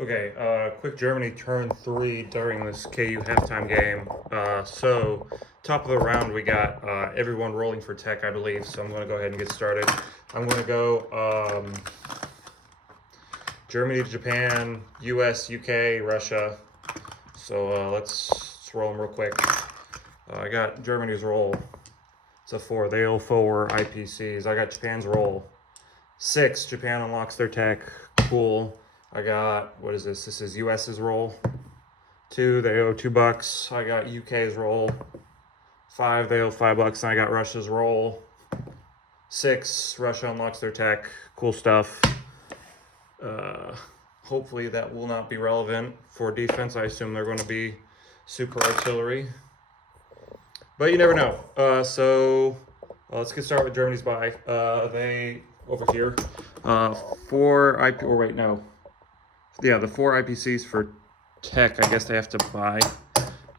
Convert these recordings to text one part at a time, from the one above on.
Okay, quick Germany turn 3 during this KU halftime game. So, top of the round, we got everyone rolling for tech, I believe. So, I'm going to go ahead and get started. I'm going to go Germany to Japan, US, UK, Russia. So, let's roll them real quick. I got Germany's roll. It's a 4. They all 4 IPCs. I got Japan's roll. 6. Japan unlocks their tech. Cool. I got, what is this? This is US's roll. 2, they owe $2. I got UK's roll. 5, they owe $5. And I got Russia's roll. 6, Russia unlocks their tech. Cool stuff. Hopefully that will not be relevant for defense. I assume they're going to be super artillery. But you never know. Let's get started with Germany's buy. They, over here, 4 IP, or wait, no. Yeah, the 4 IPCs for tech, I guess they have to buy.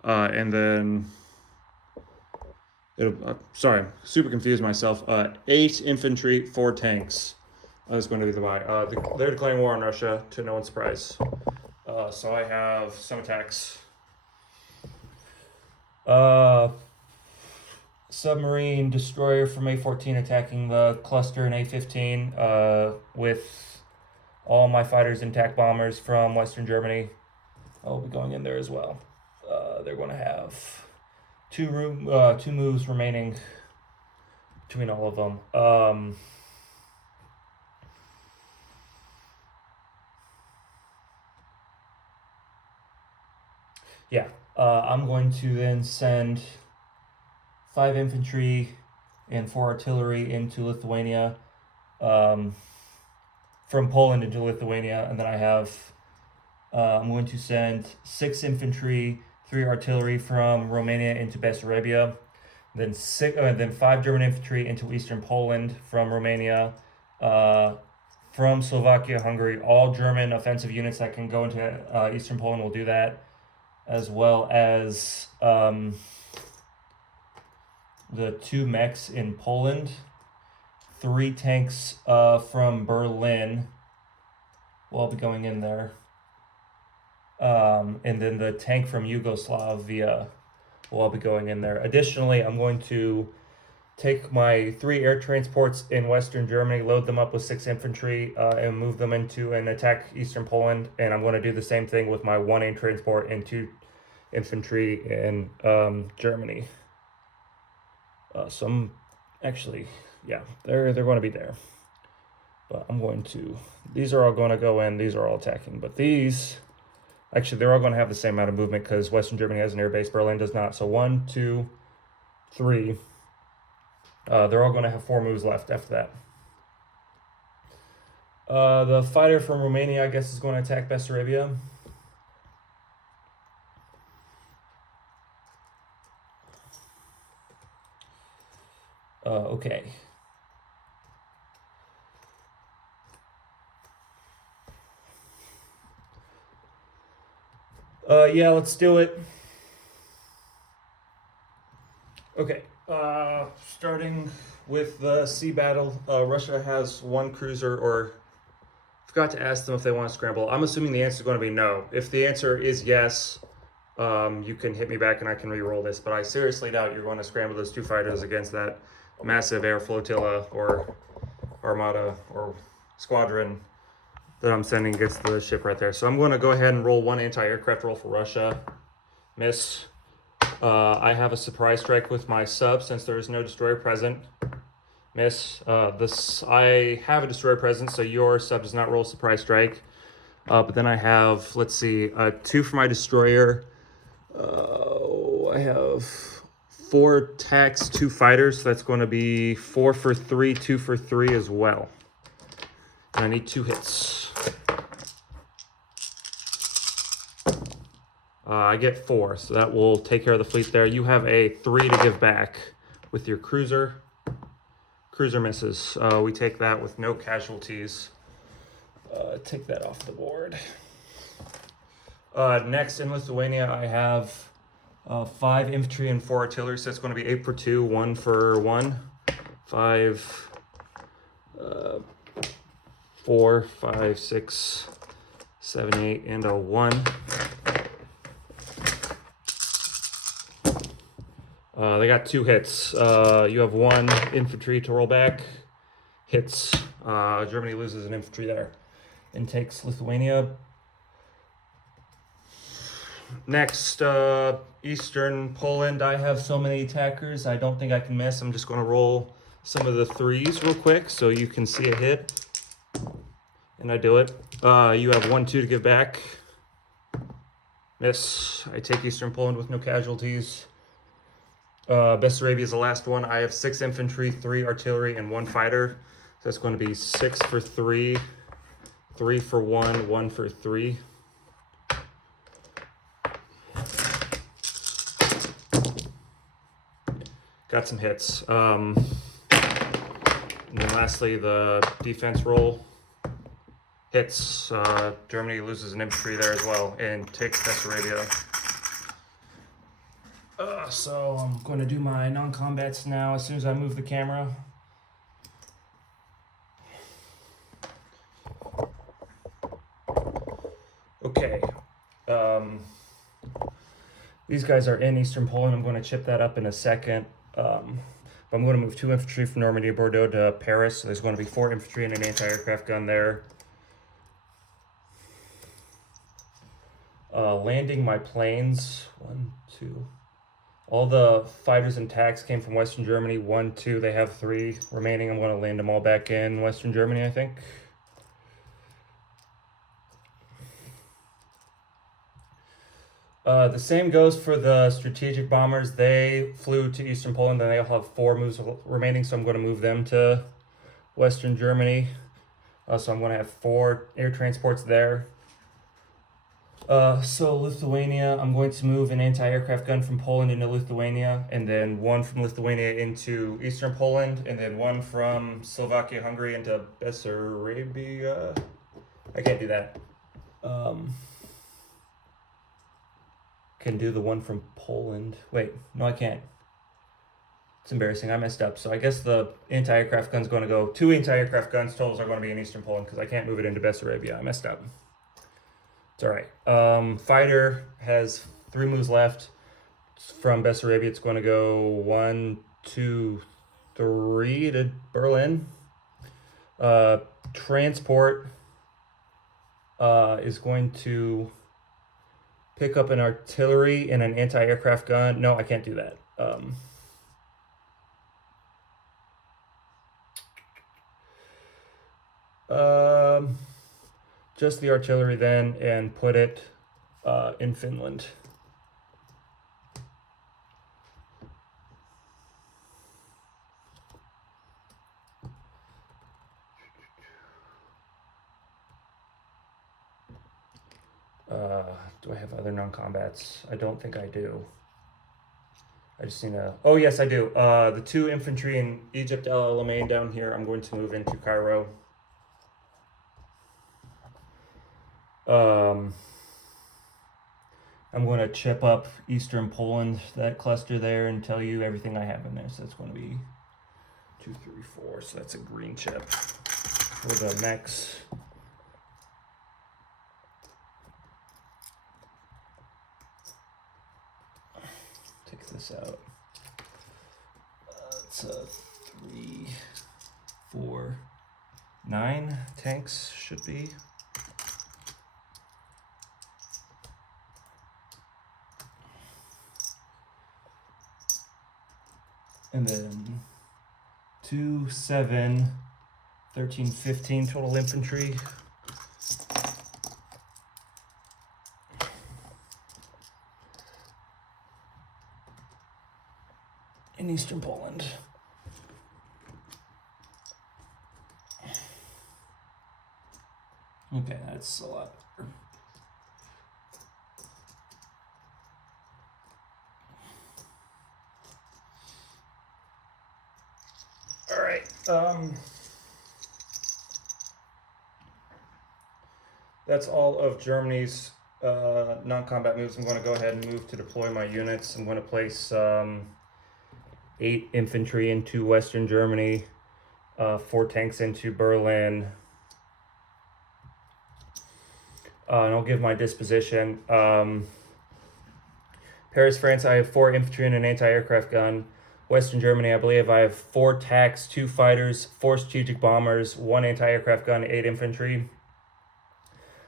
And then, sorry, super confused myself. 8 infantry, 4 tanks is going to be the buy. They're declaring war on Russia, to no one's surprise. So I have some attacks. Submarine destroyer from A-14 attacking the cluster in A-15 with all my fighters and attack bombers from Western Germany. I'll be going in there as well. They're going to have two moves remaining between all of them. I'm going to then send 5 infantry and 4 artillery into Lithuania. From Poland into Lithuania, and then I have I'm going to send 6 infantry, 3 artillery from Romania into Bessarabia, then 5 German infantry into Eastern Poland from Romania, from Slovakia, Hungary. All German offensive units that can go into Eastern Poland will do that, as well as the 2 mechs in Poland. 3 tanks from Berlin will all be going in there. And then the tank from Yugoslavia will all be going in there. Additionally, I'm going to take my 3 air transports in Western Germany, load them up with 6 infantry, and move them into and attack Eastern Poland. And I'm going to do the same thing with my 1 air transport and 2 infantry in Germany. Yeah, they're going to be there. But these are all going to go in, these are all attacking. But they're all going to have the same amount of movement because Western Germany has an air base, Berlin does not. So 1, 2, 3. They're all going to have 4 moves left after that. The fighter from Romania, I guess, is going to attack Bessarabia. Okay. Yeah, let's do it. Okay. Starting with the sea battle, Russia has 1 cruiser, or forgot to ask them if they want to scramble. I'm assuming the answer is going to be no. If the answer is yes, you can hit me back and I can re-roll this, but I seriously doubt you're going to scramble those 2 fighters against that massive air flotilla or armada or squadron that I'm sending against the ship right there. So I'm going to go ahead and roll 1 anti-aircraft roll for Russia. Miss. I have a surprise strike with my sub since there is no destroyer present. Miss. I have a destroyer present, so your sub does not roll a surprise strike. But then I have, let's see, 2 for my destroyer. I have 4 attacks, 2 fighters. So that's going to be 4 for 3, 2 for 3 as well. And I need 2 hits. I get 4, so that will take care of the fleet there. You have a 3 to give back with your cruiser. Cruiser misses. We take that with no casualties. Take that off the board. Next in Lithuania, I have 5 infantry and 4 artillery, so it's going to be 8 for 2, 1 for 1. 5, 4, 5, 6, 7, 8, and a 1. They got 2 hits. You have 1 infantry to roll back. Hits. Germany loses an infantry there and takes Lithuania. Next, Eastern Poland. I have so many attackers. I don't think I can miss. I'm just going to roll some of the 3s real quick so you can see a hit. And I do it. You have 1, 2 to give back. Miss. I take Eastern Poland with no casualties. Bessarabia is the last one. I have 6 infantry, 3 artillery, and 1 fighter. So that's going to be 6 for 3, 3 for 1, 1 for 3. Got some hits. And then lastly, the defense roll. Hits. Germany loses an infantry there as well and takes Bessarabia. So I'm going to do my non-combats now as soon as I move the camera. Okay. These guys are in Eastern Poland. I'm going to chip that up in a second. But I'm going to move 2 infantry from Normandy, Bordeaux to Paris. So there's going to be 4 infantry and an anti-aircraft gun there. Landing my planes. 1, 2. All the fighters and tanks came from Western Germany. 1, 2. They have 3 remaining. I'm going to land them all back in Western Germany, I think. The same goes for the strategic bombers. They flew to Eastern Poland, and they all have 4 moves remaining, so I'm going to move them to Western Germany. So I'm going to have 4 air transports there. So Lithuania, I'm going to move an anti-aircraft gun from Poland into Lithuania, and then 1 from Lithuania into Eastern Poland, and then 1 from Slovakia, Hungary into Bessarabia. I can't do that. Can do the 1 from Poland. Wait, no, I can't. It's embarrassing. I messed up. So I guess the anti-aircraft gun's going to go. 2 anti-aircraft guns totals are going to be in Eastern Poland because I can't move it into Bessarabia. I messed up. It's all right. Fighter has 3 moves left. From Bessarabia, it's going to go 1, 2, 3 to Berlin. Transport is going to pick up an artillery and an anti-aircraft gun. No, I can't do that. Just the artillery then, and put it in Finland. Do I have other non-combats? I don't think I do. I just need to... Oh, yes, I do. The 2 infantry in Egypt, El Alamein down here, I'm going to move into Cairo. I'm going to chip up Eastern Poland, that cluster there, and tell you everything I have in there. So that's going to be 2, 3, 4. So that's a green chip for the mechs. Take this out. It's 3, 4, 9 tanks should be. And then 2, 7, 13, 15 total infantry. In Eastern Poland. Okay, that's a lot. All right. That's all of Germany's non-combat moves. I'm going to go ahead and move to deploy my units. I'm going to place 8 infantry into Western Germany, 4 tanks into Berlin. And I'll give my disposition. Paris, France, I have 4 infantry and an anti-aircraft gun. Western Germany, I believe I have 4 tanks, 2 fighters, 4 strategic bombers, 1 anti-aircraft gun, 8 infantry.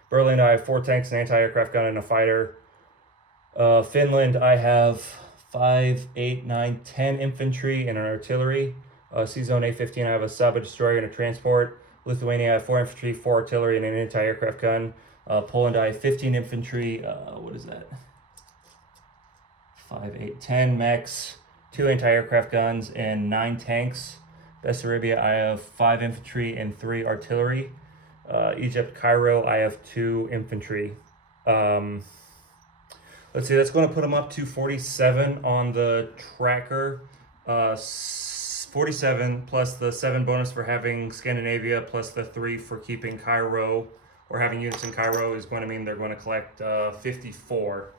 Berlin, I have 4 tanks, an anti-aircraft gun, and a fighter. Finland, I have 5, 8, 9, 10 infantry and an artillery. C-Zone A-15, I have a sub, a destroyer, and a transport. Lithuania, I have 4 infantry, 4 artillery, and an anti-aircraft gun. Poland, I have 15 infantry. What is that? 5, 8, 10 mechs, 2 anti-aircraft guns, and 9 tanks. Bessarabia, I have 5 infantry and 3 artillery. Egypt, Cairo, I have 2 infantry. Let's see, that's going to put them up to 47 on the tracker. 47 plus the 7 bonus for having Scandinavia plus the 3 for keeping Cairo or having units in Cairo is going to mean they're going to collect 54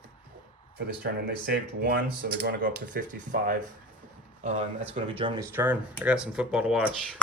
for this turn. And they saved 1, so they're going to go up to 55. And that's going to be Germany's turn. I got some football to watch.